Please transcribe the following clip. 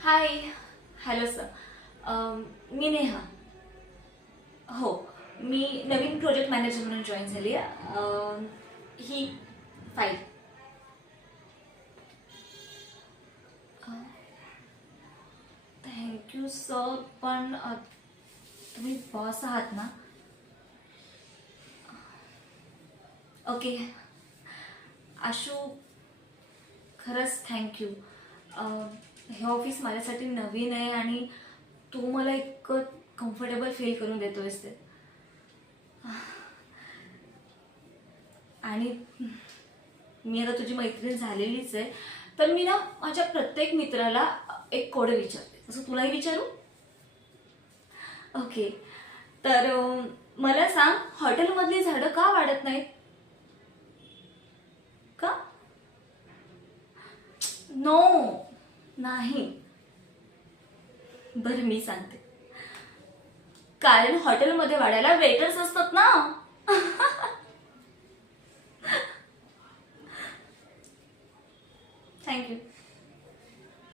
हाय. Hello sir. मी नेहा. हो, मी नवीन प्रोजेक्ट मॅनेजर म्हणून जॉईन झाली आहे. ही फाईल. थँक्यू सर, पण तुम्ही बॉस आहात ना? ओके. आशू, खरंच थँक्यू. हे ऑफिस माझ्यासाठी नवीन आहे आणि तू मला इतकं कम्फर्टेबल फील करून देतोयस ते. आणि मी आता तुझी मैत्रीण झालेलीच आहे, तर मी ना माझ्या प्रत्येक मित्राला एक कोड विचारते. तसं तुलाही विचारू? ओके. तर मला सांग, हॉटेलमधली झाडं का वाढत नाहीत? का? नो, नाही. बरं, मी सांगते. कारण हॉटेलमध्ये वाढायला वेटर्स असतात ना. थँक्यू.